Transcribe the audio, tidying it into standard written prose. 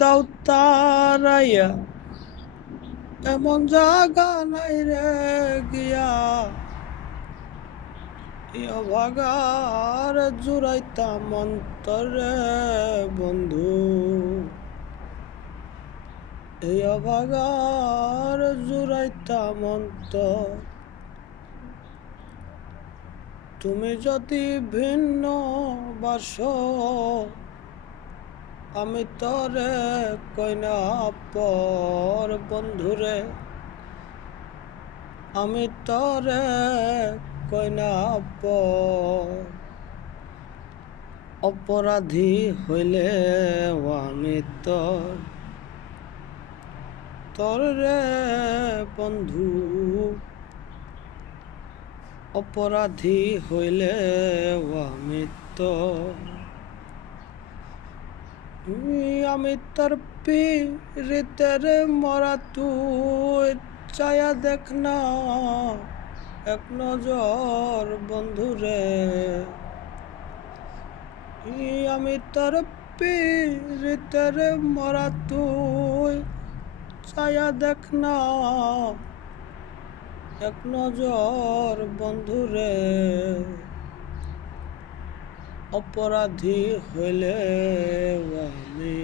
দাও তারাইয়া এমন জাগা নাই রে গিয়া ভাগার জুড়াইতাম অন্তরে বন্ধু ভাগার জুড়াইতাম অন্তর তুমি যদি ভিন্ন বাস আমি তরে কইনা পর বন্ধুরে আমি তরে কইনা পর অপরাধী হইলে আমি তোর রে বন্ধু অপরাধী হইলে আমি আমি তোর পীড়িতের মরা তুই চায়া দেখ না এক নজর বন্ধুরে আমি তোর পীড়িতের মরা তুই চায়া দেখ না এক নজর বন্ধুরে অপরাধী হইলে আমি